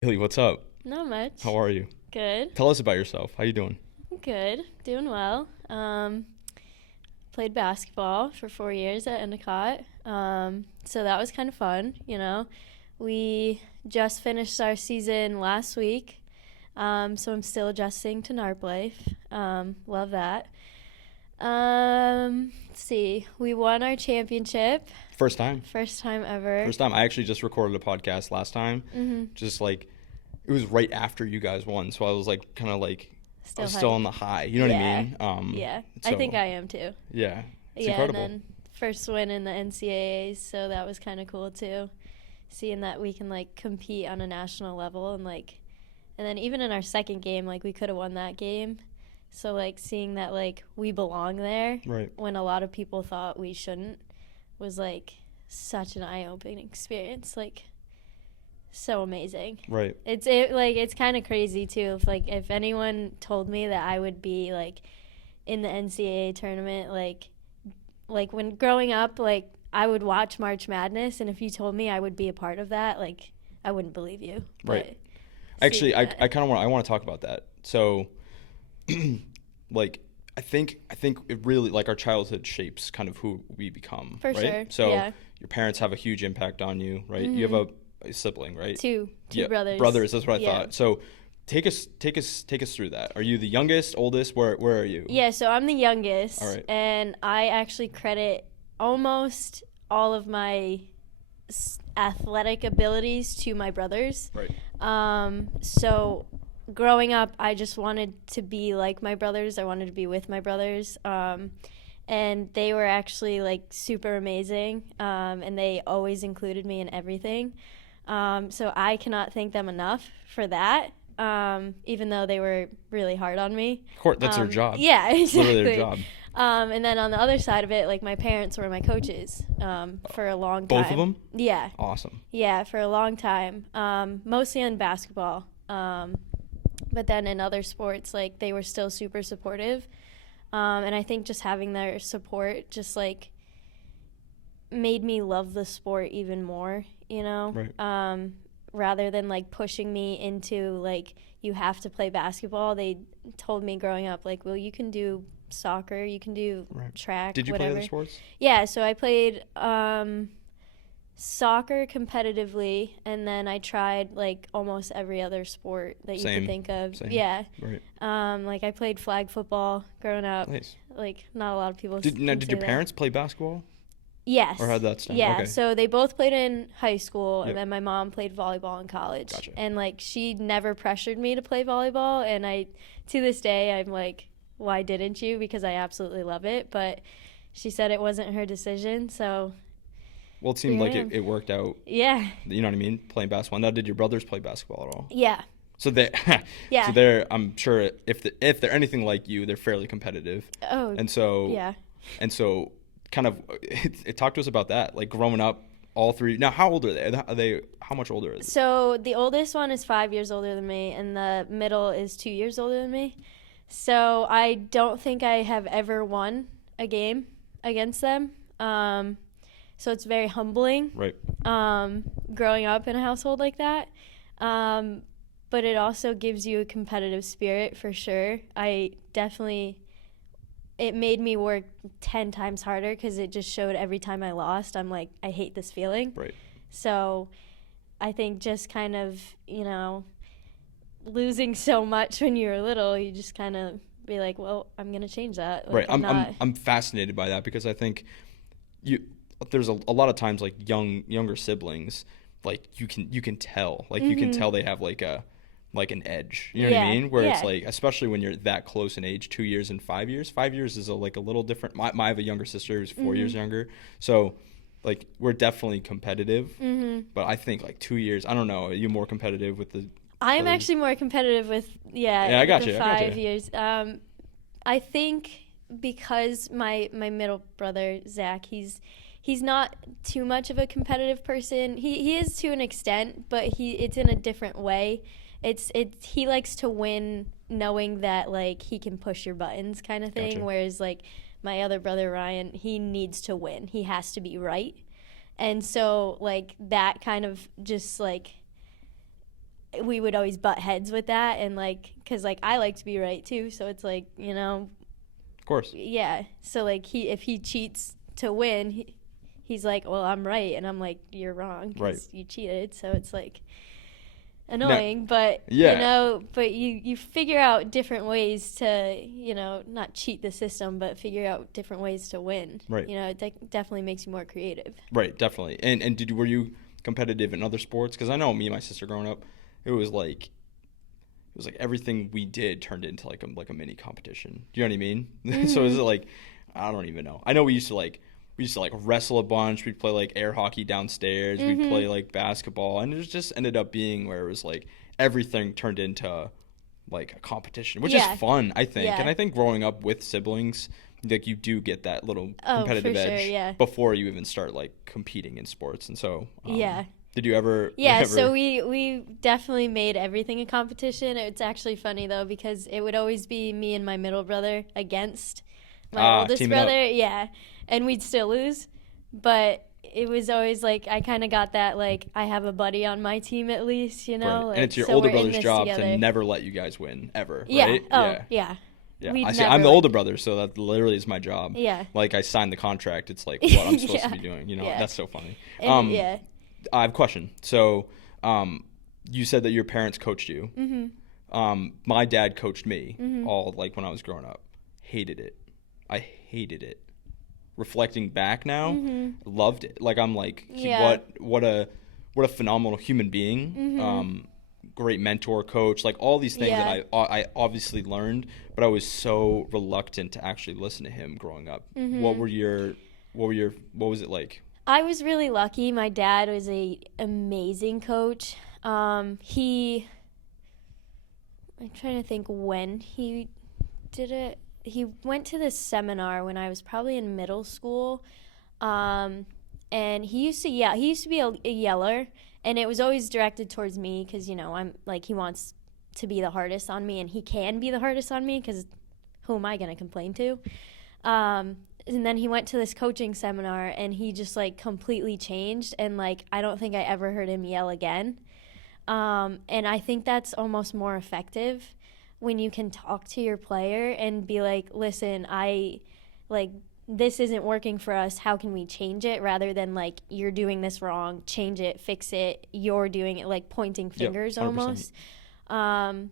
Haley, what's up? Not much. How are you? Good. Tell us about yourself. How you doing? Good. Doing well. Played basketball for 4 years at Endicott. So that was kind of fun. We just finished our season last week. So I'm still adjusting to NARP life. Love that. Let's see. We won our championship. First time. First time ever. First time. I actually just recorded a podcast last time. Just like it was right after you guys won, so I was like kind of like I Still was still hyped. on the high. You know what I mean? Yeah. I So think I am too. yeah, it's Yeah, incredible. and then first win in the NCAAs, so that was kind of cool too. Seeing that we can like compete on a national level and then even in our second game, like we could have won that game. So like seeing that like we belong there Right. when a lot of people thought we shouldn't was like such an eye-opening experience. Like so amazing. Right. It's kind of crazy too. If anyone told me that I would be like in the NCAA tournament, like when growing up, like I would watch March Madness, and if you told me I would be a part of that, like I wouldn't believe you. Right. But Actually, seeing I that- kind of want to talk about that. So, like, I think it really like our childhood shapes kind of who we become. For right? sure, So yeah. your parents have a huge impact on you, right? You have a sibling, right? two Yeah, brothers. Brothers. That's what I Yeah. thought. So, take us through that. Are you the youngest, oldest? Where are you? Yeah, so I'm the youngest, All right. and I actually credit almost all of my athletic abilities to my brothers. Right. So growing up, I just wanted to be like my brothers. I wanted to be with my brothers. And they were actually like super amazing. And they always included me in everything. So I cannot thank them enough for that. Even though they were really hard on me. Of course, that's their job. Yeah, exactly. Literally their job. And then on the other side of it, like my parents were my coaches for a long time. Both of them? Yeah. Awesome. Yeah, for a long time. Mostly on basketball. But then in other sports, like they were still super supportive. And I think just having their support just like made me love the sport even more, you know? Right. Rather than like pushing me into like you have to play basketball, they told me growing up like, well, you can do soccer, you can do Right. track, Did you whatever. play other sports? Yeah, so I played soccer competitively, and then I tried like almost every other sport that you Same. could think of. Same. Yeah. Right. Like I played flag football growing up. Nice. Like not a lot of people. Did can your say that. parents play basketball? Yes. Or how'd that stand? Yeah. Okay. So they both played in high school, Yep. and then my mom played volleyball in college. Gotcha. And like she never pressured me to play volleyball, and to this day I'm like, why didn't you? Because I absolutely love it, but she said it wasn't her decision. So Well, it seemed Here I like am. it worked out. yeah. You know what I mean? Playing basketball. Now, did your brothers play basketball at all? Yeah. So they, Yeah. so they're. I'm sure if they're anything like you, they're fairly competitive. Oh. And so Yeah. kind of talk to us about that. Like growing up, all three. Now, how old are they? How much older are they? So the oldest one is 5 years older than me, and the middle is 2 years older than me. So I don't think I have ever won a game against them. So it's very humbling Right. growing up in a household like that. But it also gives you a competitive spirit for sure. It made me work 10 times harder because it just showed every time I lost, I'm like, I hate this feeling. Right. So I think just kind of, losing so much when you were little, you just kind of be like, well, I'm going to change that. Like, Right. I'm not. I'm fascinated by that because I think there's a lot of times like younger siblings, like you can tell, like you can tell they have like an edge. You know what I Yeah, mean? Where it's yeah. like, especially when you're that close in age, 2 years and 5 years. 5 years is like a little different. I have a younger sister who's 4 years younger, so like we're definitely competitive. But I think like 2 years. I don't know. Are you more competitive with the? I'm others? actually more competitive with, Yeah, I got the you, I got 5 you. years. I think because my middle brother, Zach, he's not too much of a competitive person. He is to an extent, but it's in a different way. He likes to win knowing that like he can push your buttons kind of thing, Gotcha. whereas like my other brother Ryan, he needs to win. He has to be right. And so like that kind of just like we would always butt heads with that, and like, because like I like to be right too, so it's like, you know, Of course. yeah. So like if he cheats to win, he's like, well, I'm right, and I'm like, you're wrong because you cheated. So it's like annoying, but yeah. you know, but you figure out different ways to, you know, not cheat the system, but figure out different ways to win. Right. You know, it definitely makes you more creative. Right, definitely. And were you competitive in other sports? Because I know me and my sister growing up, it was like everything we did turned into like a mini competition. Do you know what I mean? Mm-hmm. So is it like, I don't even know. I know we used to wrestle a bunch. We'd play like air hockey downstairs. Mm-hmm. We'd play like basketball, and it just ended up being where it was like everything turned into like a competition, which is fun, I think. Yeah. And I think growing up with siblings, like you do get that little competitive edge before you even start like competing in sports. And so did you ever? Yeah, so we definitely made everything a competition. It's actually funny though, because it would always be me and my middle brother against my oldest brother. Up. Yeah, and we'd still lose, but it was always like I kind of got that, like, I have a buddy on my team at least, you know. Right. Like, and it's your older brother's job to never let you guys win ever. Yeah. Right? Oh, yeah. Yeah, I'm the older brother, so that literally is my job. Yeah. Like, I signed the contract. It's like what I'm supposed to be doing. You know, that's so funny. And, I have a question. So, you said that your parents coached you. Mm-hmm. My dad coached me all, like, when I was growing up. Hated it. I hated it. Reflecting back now, loved it. Like, I'm like, what a phenomenal human being. Great mentor, coach, like all these things that I obviously learned, but I was so reluctant to actually listen to him growing up. What was it like? I was really lucky. My dad was a amazing coach. I'm trying to think when he did it. He went to this seminar when I was probably in middle school. And he used to yell. He used to be a yeller, and it was always directed towards me because, you know, I'm like, he wants to be the hardest on me, and he can be the hardest on me because who am I going to complain to? And then he went to this coaching seminar, and he just, like, completely changed, and, like, I don't think I ever heard him yell again. And I think that's almost more effective when you can talk to your player and be like, listen, this isn't working for us. How can we change it? Rather than like, you're doing this wrong, change it, fix it. You're doing it, like pointing fingers almost. And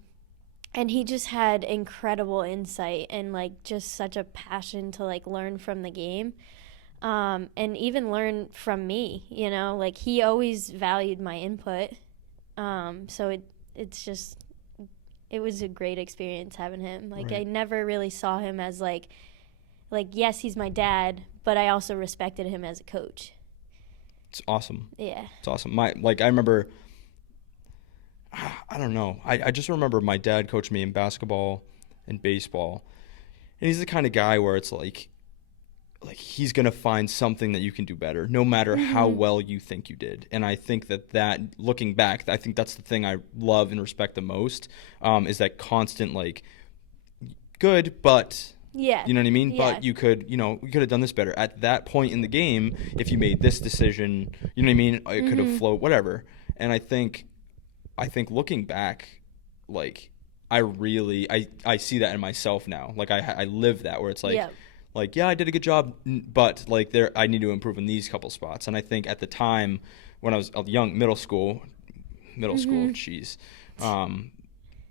he just had incredible insight and like just such a passion to like learn from the game. And even learn from me, you know, like he always valued my input. So it was a great experience having him. Like I never really saw him as like, yes, he's my dad, but I also respected him as a coach. It's awesome. Yeah. It's awesome. I remember, I don't know. I just remember my dad coached me in basketball and baseball. And he's the kind of guy where it's like he's going to find something that you can do better, no matter how well you think you did. And I think that looking back, I think that's the thing I love and respect the most, is that constant, like, good, but... Yeah. You know what I mean? Yeah. But we could have done this better. At that point in the game, if you made this decision, you know what I mean? It could have flowed, whatever. And I think looking back, like, I see that in myself now. Like, I live that, where it's like, I did a good job, but, like, I need to improve in these couple spots. And I think at the time, when I was young, middle school, jeez.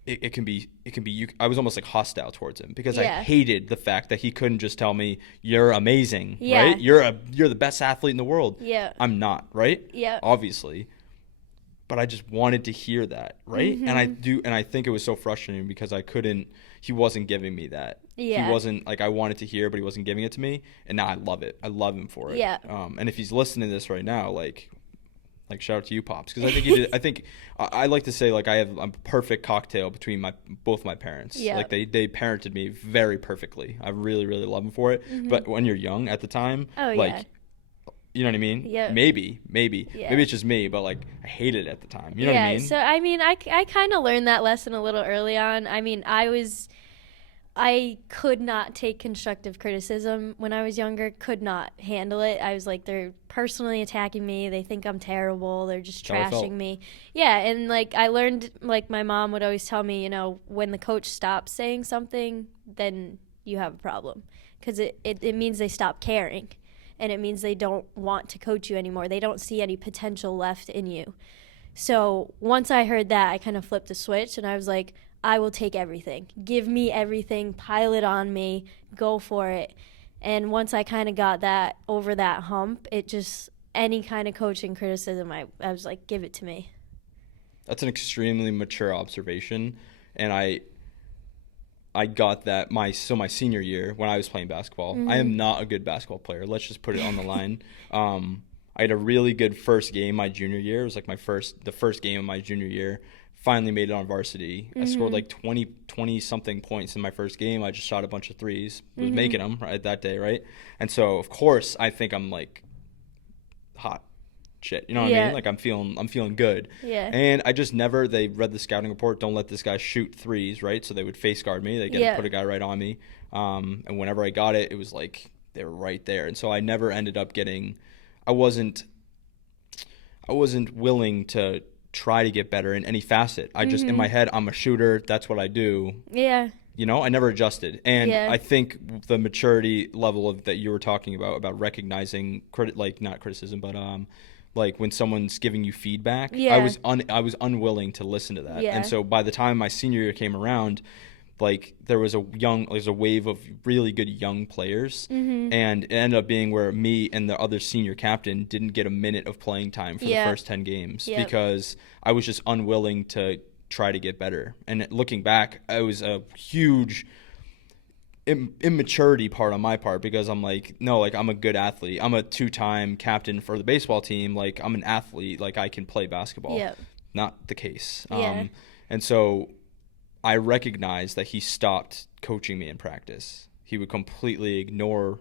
It can be I was almost like hostile towards him because I hated the fact that he couldn't just tell me, you're amazing, right? You're the best athlete in the world. Yeah. I'm not, right? Yeah. Obviously. But I just wanted to hear that, right? And I think it was so frustrating because he wasn't giving me that. Yeah. He wasn't, like, I wanted to hear, but he wasn't giving it to me, and now I love it. I love him for it. Yeah. And if he's listening to this right now, like shout out to you, Pops, because I think he did. I think I like to say, like, I have a perfect cocktail between both my parents. Yeah. Like they parented me very perfectly. I really, really love them for it. But when you're young at the time, you know what I mean? Yeah. Maybe it's just me, but like I hated it at the time. You know what I mean? So I mean, I kind of learned that lesson a little early on. I mean, I was I could not take constructive criticism when I was younger, could not handle it. I was like, they're personally attacking me. They think I'm terrible. They're just trashing me. Yeah, and like I learned, like my mom would always tell me, when the coach stops saying something, then you have a problem. Because it means they stop caring. And it means they don't want to coach you anymore. They don't see any potential left in you. So once I heard that, I kind of flipped a switch, and I was like, I will take everything. Give me everything. Pile it on me. Go for it. And once I kind of got that over that hump, it just, any kind of coaching criticism, I was like, give it to me. That's an extremely mature observation. And I got that my senior year when I was playing basketball. Mm-hmm. I am not a good basketball player. Let's just put it on the line. I had a really good first game my junior year. It was like the first game of my junior year. Finally made it on varsity. Mm-hmm. I scored like 20 something points in my first game. I just shot a bunch of threes. Was mm-hmm. making them right that day, right? And so of course I think I'm like hot shit. You know what I mean? Like I'm feeling good. Yeah. And I just never. They read the scouting report. Don't let this guy shoot threes, right? So they would face guard me. They put a guy right on me. And whenever I got it, it was like they were right there. And so I never ended up getting. I wasn't willing to try to get better in any facet. I just, in my head, I'm a shooter. That's what I do. Yeah. I never adjusted. And I think the maturity level that you were talking about recognizing, not criticism, but like when someone's giving you feedback, I was unwilling to listen to that. Yeah. And so by the time my senior year came around, like there was a wave of really good young players, and it ended up being where me and the other senior captain didn't get a minute of playing time for the first 10 games because I was just unwilling to try to get better. And looking back, it was a huge immaturity part on my part because I'm like, no, like I'm a good athlete. I'm a 2-time captain for the baseball team. Like I'm an athlete. Like I can play basketball. Yep. Not the case. And so I recognized that he stopped coaching me in practice. He would completely ignore.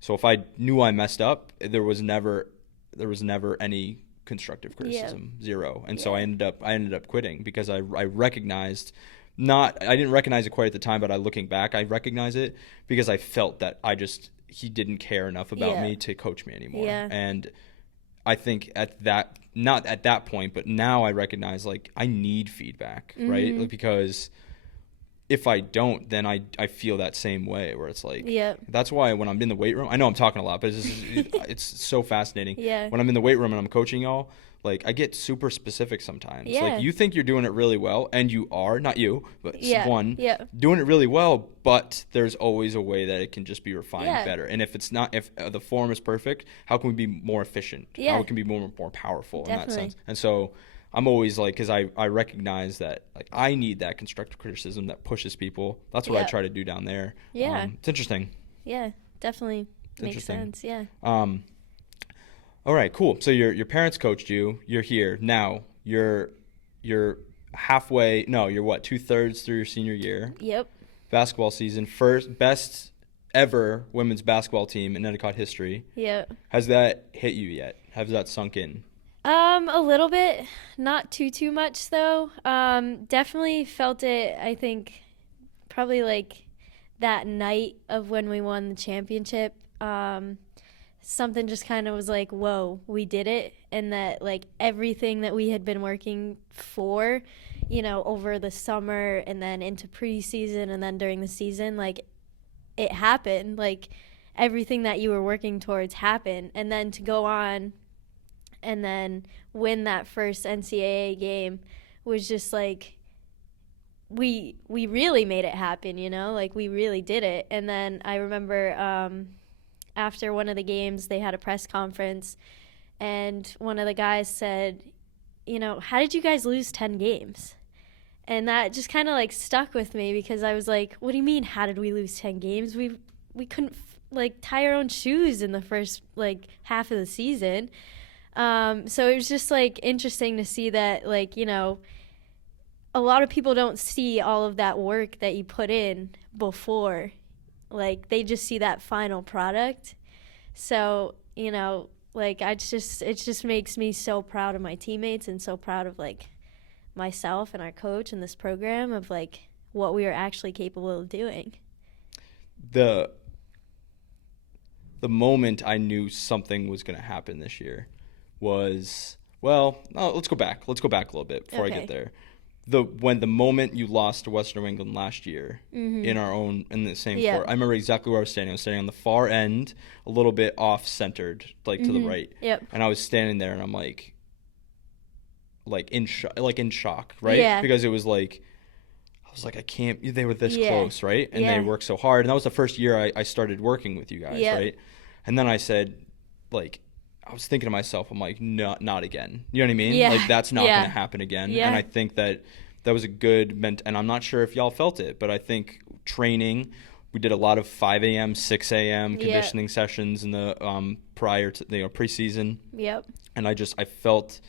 So if I knew I messed up, there was never any constructive criticism, zero. And so I ended up quitting because I recognized, I didn't recognize it quite at the time, but looking back, I recognize it because I felt that he didn't care enough about me to coach me anymore. Yeah. And I think not at that point, but now I recognize like I need feedback, right? Like, because if I don't, then I feel that same way where it's like, that's why when I'm in the weight room, I know I'm talking a lot, but it's so fascinating. Yeah. When I'm in the weight room and I'm coaching y'all, like I get super specific sometimes. Yeah. Like you think you're doing it really well, and you are, not you, but doing it really well, but there's always a way that it can just be refined better. And if the form is perfect, how can we be more efficient? How can we be more powerful in that sense? And so I'm always like, because I recognize that like I need that constructive criticism that pushes people. That's what I try to do down there. Yeah. It's interesting. Yeah, definitely makes sense. Yeah. All right, cool. So your parents coached you. You're here now. You're halfway. No, you're what? 2/3 through your senior year. Yep. Basketball season. Best ever women's basketball team in Endicott history. Yep. Has that hit you yet? Has that sunk in? A little bit. Not too much though. Definitely felt it. I think probably like that night of when we won the championship. Something just kind of was like, whoa, we did it. And that like everything that we had been working for, over the summer and then into preseason and then during the season, like it happened. Like everything that you were working towards happened. And then to go on and then win that first NCAA game was just like, we really made it happen, like we really did it. And then I remember, after one of the games, they had a press conference, and one of the guys said, how did you guys lose 10 games? And that just kind of like stuck with me because I was like, what do you mean, how did we lose 10 games? We couldn't like tie our own shoes in the first like half of the season. So it was just like interesting to see that like, a lot of people don't see all of that work that you put in before. Like they just see that final product. So, like it just makes me so proud of my teammates and so proud of like myself and our coach and this program of like what we are actually capable of doing. the moment I knew something was going to happen this year was, let's go back. Let's go back a little bit before I get there. When the moment you lost to Western New England last year in the same court, I remember exactly where I was standing. I was standing on the far end, a little bit off centered, like to the right. Yep. And I was standing there, and I'm like in shock, right? Yeah. Because it was like, I was like, I can't. They were this close, right? And they worked so hard. And that was the first year I started working with you guys, right? And then I said, like, I was thinking to myself, I'm like, not again. You know what I mean? Yeah. Like, that's not going to happen again. Yeah. And I think that was a good and I'm not sure if y'all felt it, but I think training, we did a lot of 5 a.m., 6 a.m. conditioning sessions in the prior to preseason. Yep. And I felt,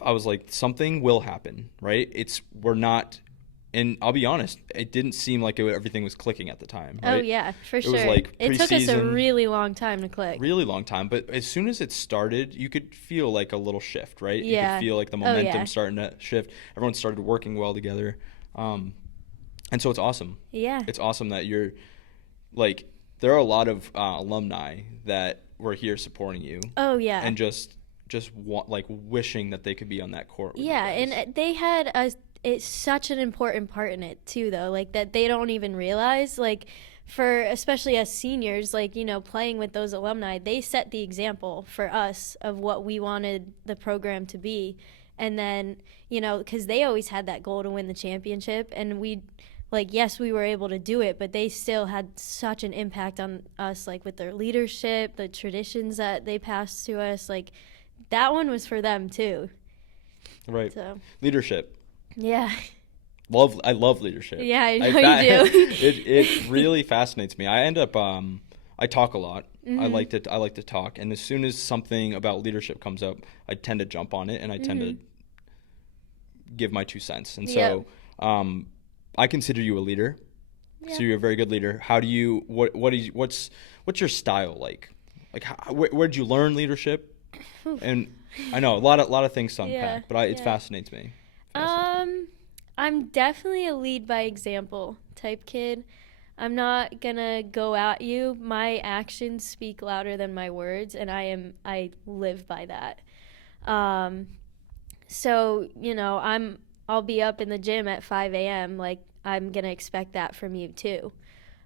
I was like, something will happen, right? We're not. And I'll be honest, it didn't seem like everything was clicking at the time. Right? Oh, yeah, for sure. It was like it took us a really long time to click. Really long time. But as soon as it started, you could feel like a little shift, right? Yeah. You could feel like the momentum starting to shift. Everyone started working well together. And so it's awesome. Yeah. It's awesome that you're, like, there are a lot of alumni that were here supporting you. Oh, yeah. And just wishing that they could be on that court. Yeah, and they had it's such an important part in it too, though, like that they don't even realize, like, for especially as seniors, like, you know, playing with those alumni, they set the example for us of what we wanted the program to be. And then, you know, because they always had that goal to win the championship, and yes, we were able to do it, but they still had such an impact on us, like with their leadership, the traditions that they passed to us, like that one was for them too. Right. So. Leadership. Yeah. I love leadership. Yeah, I know you do. It really fascinates me. I end up I talk a lot. I like to talk, and as soon as something about leadership comes up, I tend to jump on it and I tend to give my 2 cents. And so I consider you a leader. Yeah. So you're a very good leader. How do you what's your style like? Like where did you learn leadership? And I know a lot of things to unpack, but it fascinates me. I'm definitely a lead by example type kid. I'm not gonna go at you. My actions speak louder than my words, and I live by that. So, you know, I'll be up in the gym at 5 a.m. Like, I'm gonna expect that from you too.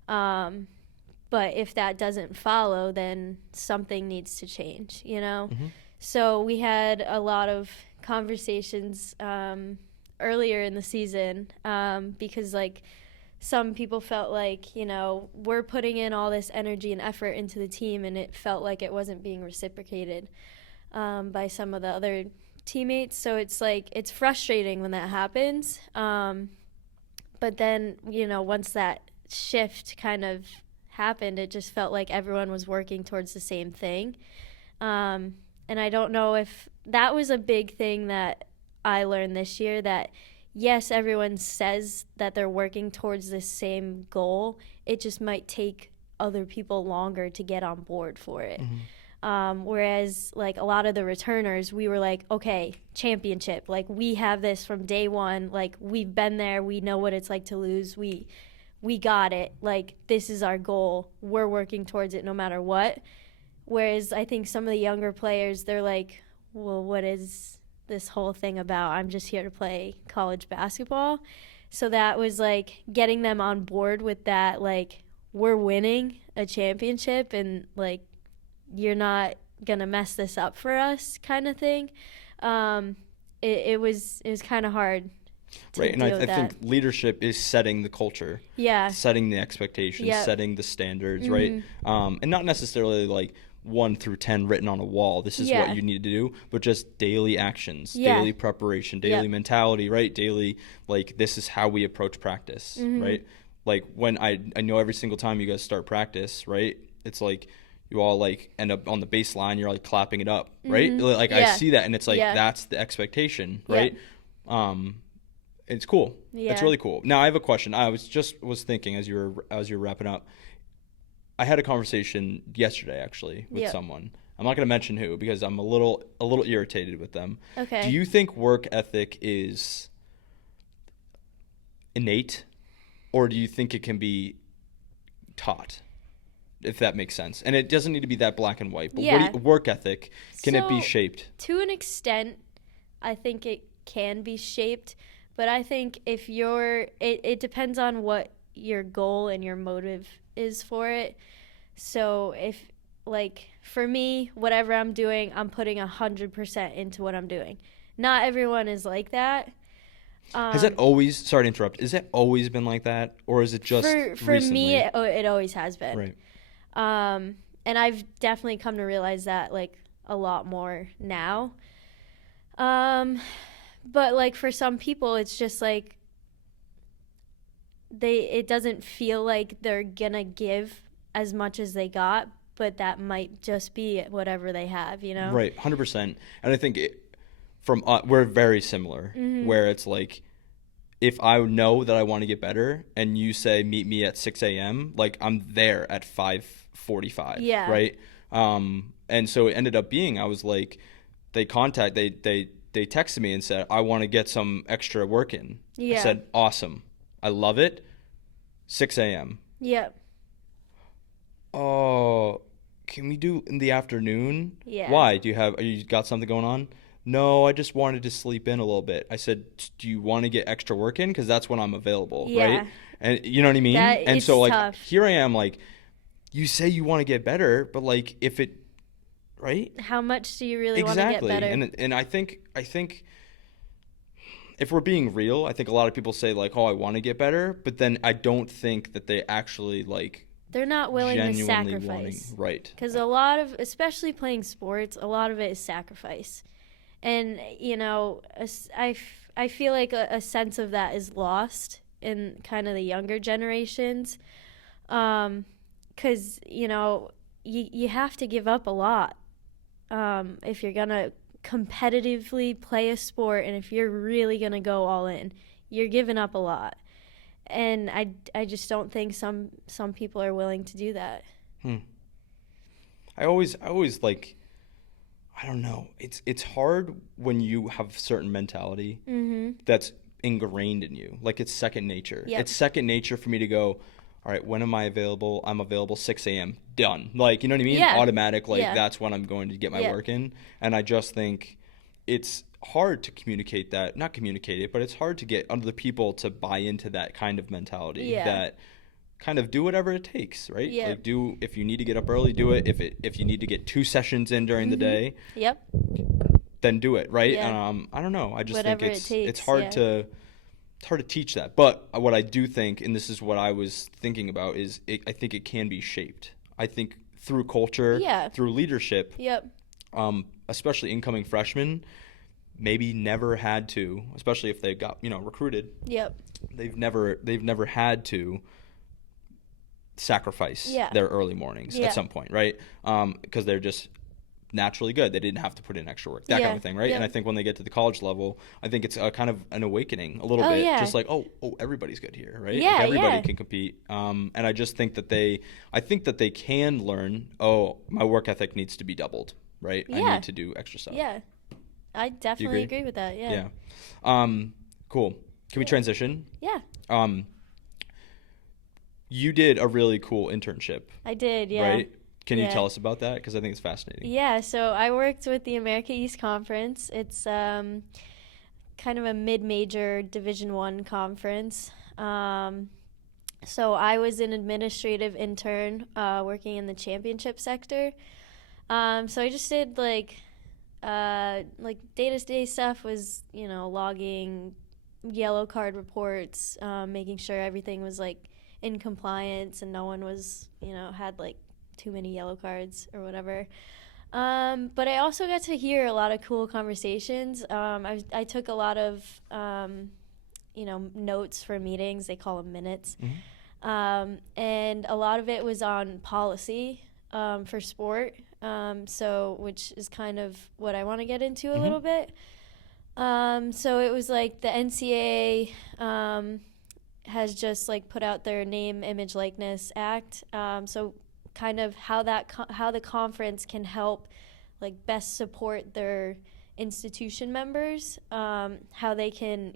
But if that doesn't follow, then something needs to change, you know? Mm-hmm. So we had a lot of conversations earlier in the season because, like, some people felt like, you know, we're putting in all this energy and effort into the team, and it felt like it wasn't being reciprocated by some of the other teammates. So it's like, it's frustrating when that happens. But then, you know, once that shift kind of happened, it just felt like everyone was working towards the same thing. And I don't know if that was a big thing that I learned this year, that yes, everyone says that they're working towards the same goal. It just might take other people longer to get on board for it. Mm-hmm. Whereas, like, a lot of the returners, we were like, okay, championship. Like, we have this from day one. Like, we've been there. We know what it's like to lose. We got it. Like, this is our goal. We're working towards it no matter what. Whereas I think some of the younger players, they're like, well, what is this whole thing about? I'm just here to play college basketball. So that was like getting them on board with that, like, we're winning a championship and, like, you're not going to mess this up for us kind of thing. It was kind of hard. Right, and I think leadership is setting the culture. Yeah. Setting the expectations, setting the standards, right? And not necessarily like 1 through 10 written on a wall. This is what you need to do, but just daily actions, daily preparation, daily mentality, right? Daily, like, this is how we approach practice, right? Like, when I know every single time you guys start practice, right? It's like you all, like, end up on the baseline, you're like clapping it up, right? Like, I see that, and it's like that's the expectation, right? It's cool. Yeah. It's really cool. Now I have a question. I was thinking as you were wrapping up. I had a conversation yesterday actually with someone. I'm not going to mention who because I'm a little irritated with them. Okay. Do you think work ethic is innate, or do you think it can be taught? if that makes sense. And it doesn't need to be that black and white. But Yeah. work ethic, can it be So, shaped? To an extent, I think it can be shaped, but I think if it depends on what your goal and your motive is for it. So if, like, for me, whatever I'm doing, I'm putting 100% into what I'm doing. Not everyone is like that. Has it always, sorry to interrupt, has it always been like that? Or is it just for recently? me, it always has been. Right. And I've definitely come to realize that, like, a lot more now. But, like, for some people, it's just, like, it doesn't feel like they're gonna give as much as they got, but that might just be whatever they have, you know? Right, 100%. And I think we're very similar, where it's like, if I know that I want to get better and you say meet me at 6 a.m., like I'm there at 5:45, Yeah. right? And so it ended up being, I was like, they texted me and said, I want to get some extra work in. Yeah. I said, awesome. I love it. 6 a.m. Yep. Oh, can we do in the afternoon? Yeah. Why? You got something going on? No, I just wanted to sleep in a little bit. I said, do you want to get extra work in? Because that's when I'm available, Yeah. right? And you know what I mean? And It's so, like, tough. here I am, like, you say you want to get better, but, like, if it, right? How much do you really want to get better? And I think if we're being real, I think a lot of people say, like, oh, I want to get better, but then I don't think that they actually, like, they're not willing to genuinely sacrifice. right. Because especially playing sports, a lot of it is sacrifice. And, you know, I feel like a sense of that is lost in kind of the younger generations. Because, you know, you have to give up a lot if you're going to competitively play a sport, and if you're really going to go all in, you're giving up a lot. And I just don't think some people are willing to do that. I always like, I don't know. It's hard when you have certain mentality that's ingrained in you. Like, it's second nature. Yep. It's second nature for me to go, all right, when am I available? I'm available 6 a.m. Done. Like, you know what I mean? Yeah. Automatic, like, Yeah. that's when I'm going to get my Yeah. work in. And I just think it's hard to communicate that. Not communicate it, but it's hard to get other people to buy into that kind of mentality. Yeah. That kind of do whatever it takes, right? Yeah. Like, if you need to get up early, do it. If you need to get 2 sessions in during the day, Yep. then do it, right? Yeah. I don't know. I just Whatever think it it's takes, hard yeah. to teach that. But what I do think, and this is what I was thinking about, is I think it can be shaped. I think through culture, Yeah. through leadership, Yep. especially incoming freshmen, maybe never had to, especially if they got, recruited. Yep. They've never had to sacrifice Yeah. their early mornings Yeah. at some point, right? Because they're just naturally good. They didn't have to put in extra work, that Yeah. kind of thing, right? Yeah. And I think when they get to the college level, I think it's a kind of an awakening a little Oh, bit, yeah. just like, oh, everybody's good here, right? Yeah, Like, everybody yeah. can compete. And I just think that they can learn, oh, my work ethic needs to be doubled, right? I Yeah. need to do extra stuff. Yeah. I definitely agree? agree with that. Yeah. Yeah. Cool. Can we transition? Yeah. You did a really cool internship, I did. Yeah. right? Can you Yeah. tell us about that? Because I think it's fascinating. Yeah, so I worked with the America East Conference. It's kind of a mid-major Division I conference. So I was an administrative intern working in the championship sector. So I just did like day-to-day stuff was, logging yellow card reports, making sure everything was like in compliance and no one was, had like too many yellow cards or whatever. But I also got to hear a lot of cool conversations. I took a lot of, notes for meetings. They call them minutes. And a lot of it was on policy for sport, which is kind of what I want to get into a little bit. So it was like the NCAA has just like put out their Name, Image, Likeness Act. So kind of how the conference can help like best support their institution members, how they can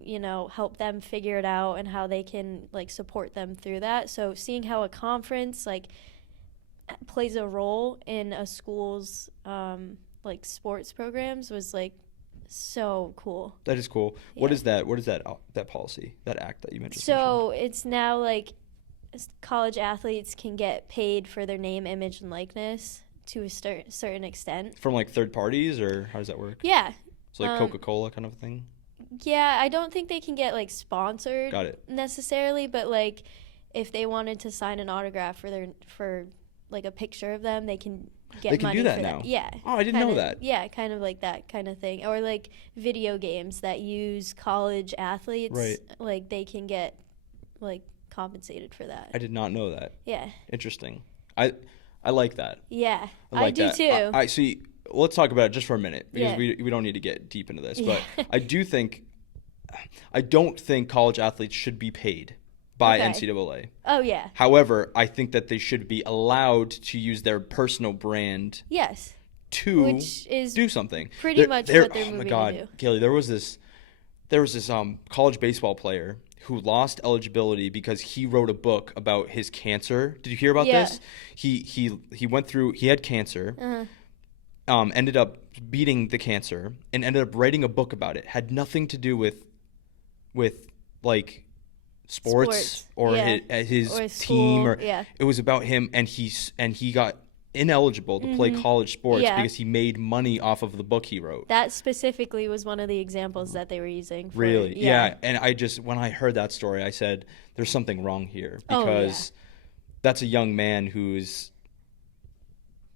help them figure it out and how they can like support them through that. So seeing how a conference like plays a role in a school's like sports programs was like so cool. That is cool. Yeah. What is that policy, that act that you mentioned? So it's now like college athletes can get paid for their name, image, and likeness to a certain extent. From like third parties, or how does that work? Yeah. So like Coca-Cola kind of thing? Yeah, I don't think they can get like sponsored Got it. necessarily, but like if they wanted to sign an autograph for like a picture of them, they can get They can money do that for now? that. Yeah. Oh, I didn't know Kinda- that. Yeah, kind of like that kind of thing. Or like video games that use college athletes, Right. like they can get like compensated for that. I did not know that. Yeah. Interesting. I like that. Yeah. I like do that. too. I see. Let's talk about it just for a minute, because Yeah. we don't need to get deep into this. Yeah. But I don't think college athletes should be paid by Okay. NCAA. Oh yeah. However, I think that they should be allowed to use their personal brand Yes. to Which is do something. pretty much what they're oh my moving God, to do. Kaleigh, there was this college baseball player who lost eligibility because he wrote a book about his cancer. Did you hear about Yeah. this? He went through. He had cancer. Uh-huh. Ended up beating the cancer and ended up writing a book about it. Had nothing to do with like sports or yeah. his Or team, school, or yeah. it was about him, and he got ineligible to play college sports Yeah. because he made money off of the book he wrote. That specifically was one of the examples that they were using. Really? Yeah. And when I heard that story, I said, there's something wrong here, Oh, because that's a young man who's,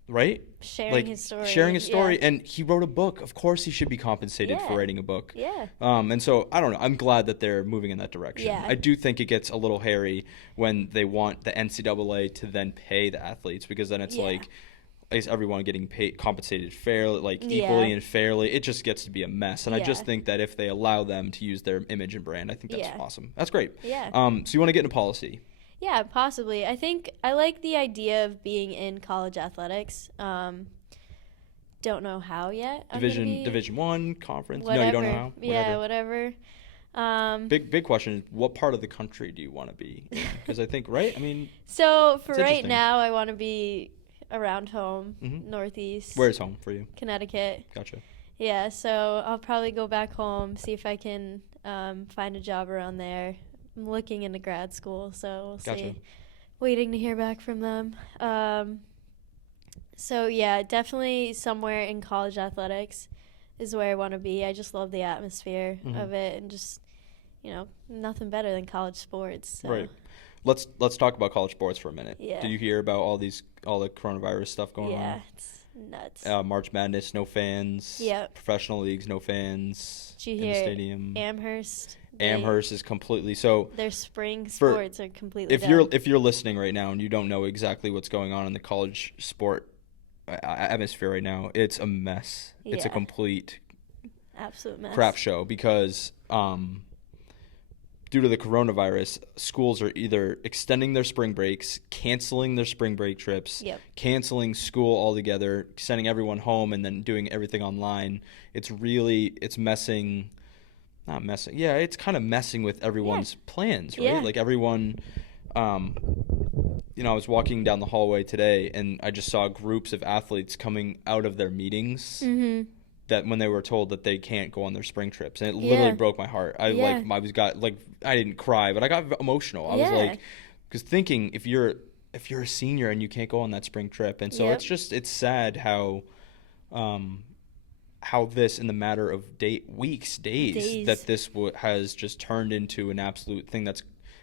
right? Sharing his story. Sharing his story. Yeah. And he wrote a book. Of course he should be compensated for Yeah. writing a book. Yeah. And so, I don't know. I'm glad that they're moving in that direction. Yeah. I do think it gets a little hairy when they want the NCAA to then pay the athletes, because then it's Yeah. like, is everyone getting compensated fairly, like Yeah. equally and fairly? It just gets to be a mess. And I just Yeah. think that if they allow them to use their image and brand, I think that's Yeah. awesome. That's great. Yeah. So you want to get into policy? Yeah, possibly. I think I like the idea of being in college athletics. Don't know how yet. Division 1 conference? Whatever. No, you don't know how? Yeah, whatever. Big question is, what part of the country do you want to be in? Because I think, right? I mean, So for It's right interesting. now, I want to be around home, Mhm. Northeast. where's home for you? Connecticut. Gotcha. Yeah, so I'll probably go back home, see if I can find a job around there. I'm looking into grad school, so we'll Gotcha. see. Waiting to hear back from them. So yeah, definitely somewhere in college athletics is where I want to be. I just love the atmosphere Mhm. of it, and just, nothing better than college sports. So. Right. Let's talk about college sports for a minute. Yeah. Did you hear about all the coronavirus stuff going Yeah, on? it's nuts. March Madness, no fans. Yep. Professional leagues, no fans. Did you in the hear stadium. Amherst? Amherst is completely so. Their spring For- sports are completely If done. you're listening right now and you don't know exactly what's going on in the college sport atmosphere right now, it's a mess. It's a Yeah. complete Absolute mess. crap show, because due to the coronavirus, schools are either extending their spring breaks, canceling their spring break trips, Yep. canceling school altogether, sending everyone home, and then doing everything online. It's messing. Not messing. Yeah, it's kind of messing with everyone's plans, right? Yeah. Like everyone, I was walking down the hallway today, and I just saw groups of athletes coming out of their meetings Mm-hmm. that when they were told that they can't go on their spring trips, and it literally Yeah. broke my heart. I didn't cry, but I got emotional. I was Yeah. like, because thinking if you're a senior and you can't go on that spring trip, and so Yep. it's sad how this, in the matter of days, Days. that this has just turned into an absolute thing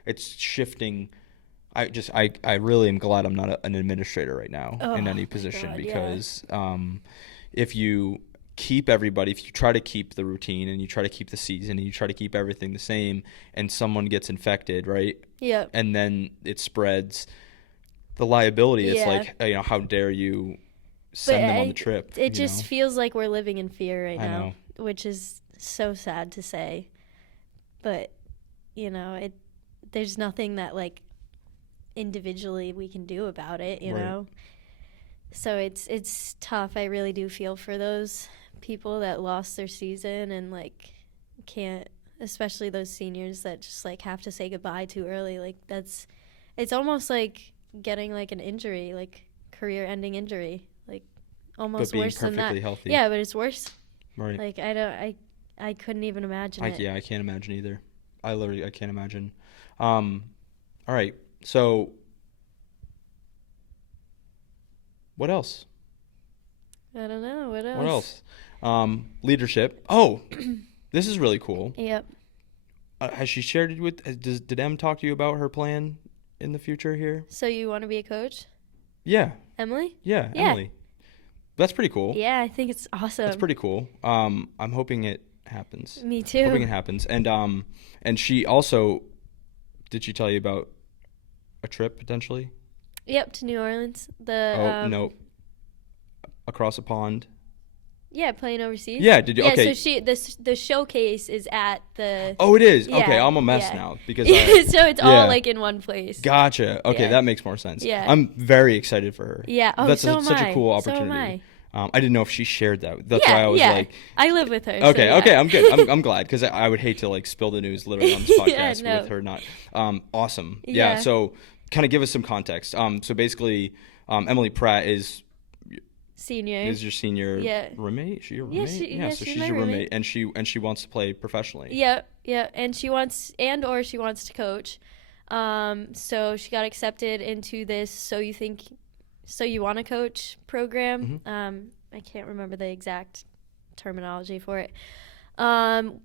it's shifting. I really am glad I'm not an administrator right now in any position, God, yeah. because if you try to keep the routine, and you try to keep the season, and you try to keep everything the same, and someone gets infected, right? Yep. And then it spreads, the liability is Yeah. like, how dare you send them on the trip? It just feels like we're living in fear right I now, know. which is so sad to say. But, there's nothing that, like, individually we can do about it, you Right. know? So it's tough. I really do feel for those people that lost their season and, like, can't, especially those seniors that just, like, have to say goodbye too early. Like, it's almost like getting, like, an injury, like career-ending injury, like almost But being worse than that. perfectly healthy. Yeah, but it's worse. Right. Like I couldn't even imagine it. Yeah, I can't imagine either. I can't imagine. All right. So what else? I don't know. What else? What else? Leadership. Oh, this is really cool. Yep. Has she shared it with? Did Em talk to you about her plan in the future here? So you want to be a coach, Yeah. Emily? Yeah. Yeah. Emily. That's pretty cool. Yeah, I think it's awesome. That's pretty cool. I'm hoping it happens. Me too. Hoping it happens. And she also, did she tell you about a trip potentially? Yep, to New Orleans. No. Across a pond. Yeah, playing overseas. Yeah, did you? Yeah, Okay. so the showcase is at the. Oh, it is. Yeah, Okay, I'm a mess yeah. now because. So it's all like in one place. Gotcha. Okay, Yeah. that makes more sense. Yeah. I'm very excited for her. Yeah. Oh, That's so am such I. a cool So am opportunity. I. I didn't know if she shared that. That's why I was like. I live with her. Okay. So yeah. Okay. I'm good. I'm glad because I would hate to like spill the news literally on this podcast No. with her not. Awesome. Yeah. So kind of give us some context. So basically, Emily Pratt is your senior roommate. Is she your roommate? So she's your roommate, and she wants to play professionally. Yeah. And she wants to coach. So she got accepted into this So You Want to Coach program. Mm-hmm. I can't remember the exact terminology for it.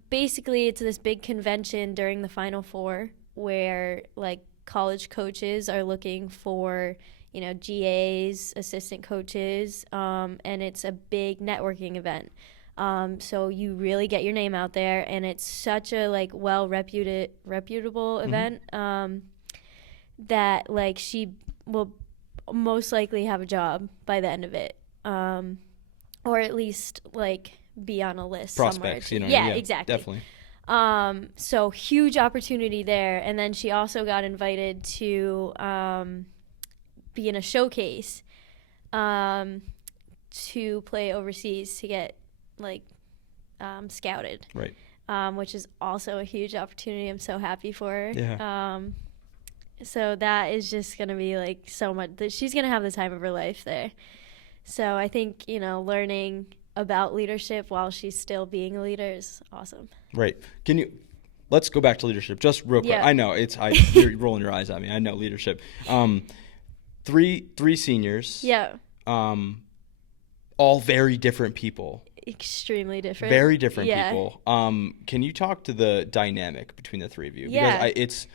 Basically, it's this big convention during the Final Four where like college coaches are looking for, GAs, assistant coaches, and it's a big networking event. So you really get your name out there, and it's such a like reputable event that like she will most likely have a job by the end of it, or at least like be on a list Prospects, somewhere. Yeah, exactly. Definitely. So huge opportunity there, and then she also got invited to be in a showcase to play overseas to get like scouted. Right. Which is also a huge opportunity. I'm so happy for her. Yeah. So that is just going to be like so much. She's going to have the time of her life there. So I think, learning about leadership while she's still being a leader is awesome. Right. Let's go back to leadership just real quick. Yeah. I know you're rolling your eyes at me. I know leadership. Three seniors. Yeah. All very different people. Extremely different. Very different Yeah. people. Can you talk to the dynamic between the three of you? Yeah. Because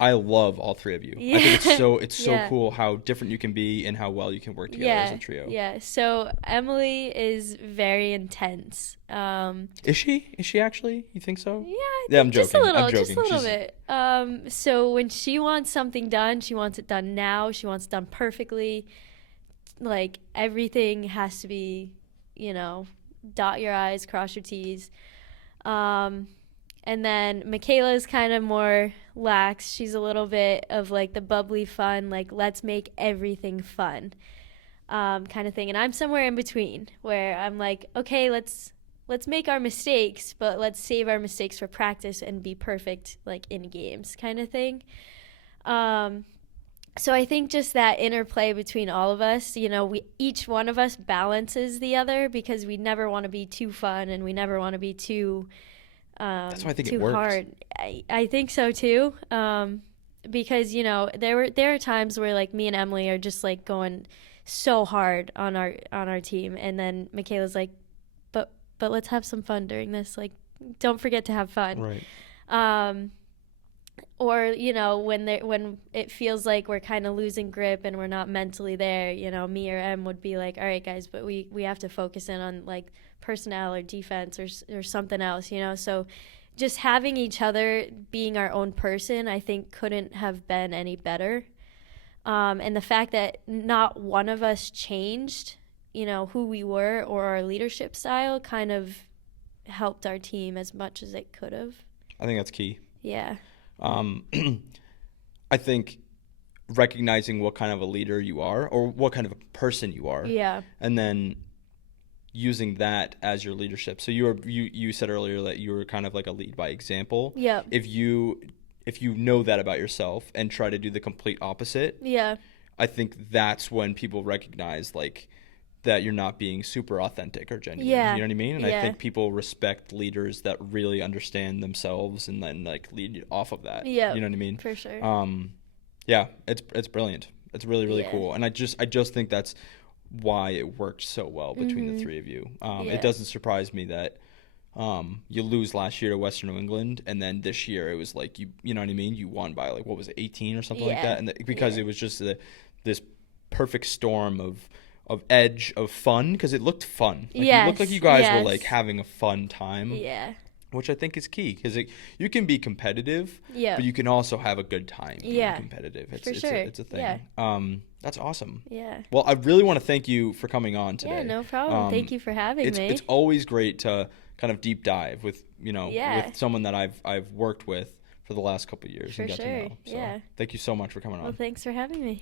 I love all three of you. Yeah. I think it's so Yeah. cool how different you can be and how well you can work together as a trio. Yeah. So Emily is very intense. Is she? Is she actually? You think so? Yeah, I'm joking. Just a little, I'm joking. Just a little bit. So when she wants something done, she wants it done now. She wants it done perfectly. Like everything has to be, dot your I's, cross your T's. And then Michaela's kind of more lax. She's a little bit of like the bubbly fun, like let's make everything fun kind of thing. And I'm somewhere in between where I'm like, okay, let's make our mistakes, but let's save our mistakes for practice and be perfect like in games kind of thing. So I think just that interplay between all of us, each one of us balances the other because we never want to be too fun and we never want to be too That's why I think too it works. hard. I think so too. Because there are times where like me and Emily are just like going so hard on our team, and then Michaela's like, but let's have some fun during this. Like, don't forget to have fun. Right. Or when it feels like we're kind of losing grip and we're not mentally there, me or Em would be like, all right guys, but we have to focus in on like personnel or defense or something else, so just having each other being our own person, I think couldn't have been any better. And the fact that not one of us changed, who we were or our leadership style kind of helped our team as much as it could have. I think that's key. Yeah. I think recognizing what kind of a leader you are or what kind of a person you are. Yeah. And then using that as your leadership. So you said earlier that you were kind of like a lead by example. Yeah. If you know that about yourself and try to do the complete opposite, Yeah. I think that's when people recognize like that you're not being super authentic or genuine. Yeah. You know what I mean? And Yeah. I think people respect leaders that really understand themselves and then like lead off of that. Yeah. You know what I mean? For sure. Yeah, it's brilliant. It's really, really Yeah. cool. And I just think that's why it worked so well between the three of you. Yeah. It doesn't surprise me that you lose last year to Western New England, and then this year it was like you know what I mean? You won by like what was it, 18 or something like that, and because it was just this perfect storm of edge of fun because it looked fun. Like, it looked like you guys were like having a fun time. Yeah. Which I think is key because you can be competitive, but you can also have a good time being competitive. It's a thing. Yeah. That's awesome. Yeah. Well, I really want to thank you for coming on today. Yeah, no problem. Thank you for having me. It's always great to kind of deep dive with with someone that I've worked with for the last couple of years and got to know. So thank you so much for coming on. Well, thanks for having me.